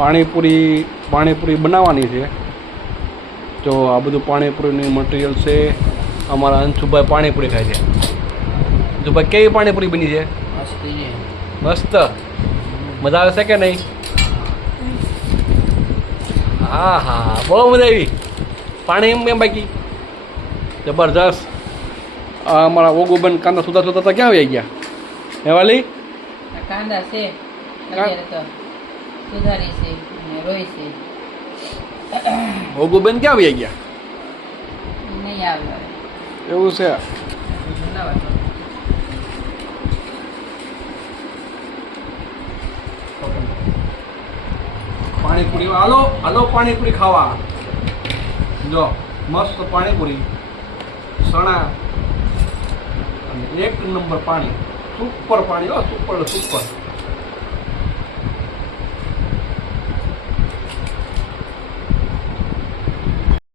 પાણીપુરી બનાવવાની છે। જો આ બધું પાણીપુરીની મટીરિયલ છે। અમારા અંશુભાઈ પાણીપુરી ખાય છે। અંશુભાઈ કેવી પાણીપુરી બની છે? મસ્ત, મજા આવે છે કે નહીં? હા હા, બહુ મજા આવી। પાણી એમ બાકી જબરદસ્ત। અમારા ઓગુબેન કાંદા સુધા ક્યાં આવી ગયા? હે વાલી? કાંદા છે અત્યારે તો સુધારી છે અને રોઈ છે। ઓગુબેન ક્યાં આવી ગયા? નહીં આવે એવું છે। પાણીપુરી હાલો હાલો પાણીપુરી ખાવા। જો મસ્ત પાણીપુરી, સણા અને એક નંબર પાણી, સુપર પાણી, સુપર સુપર।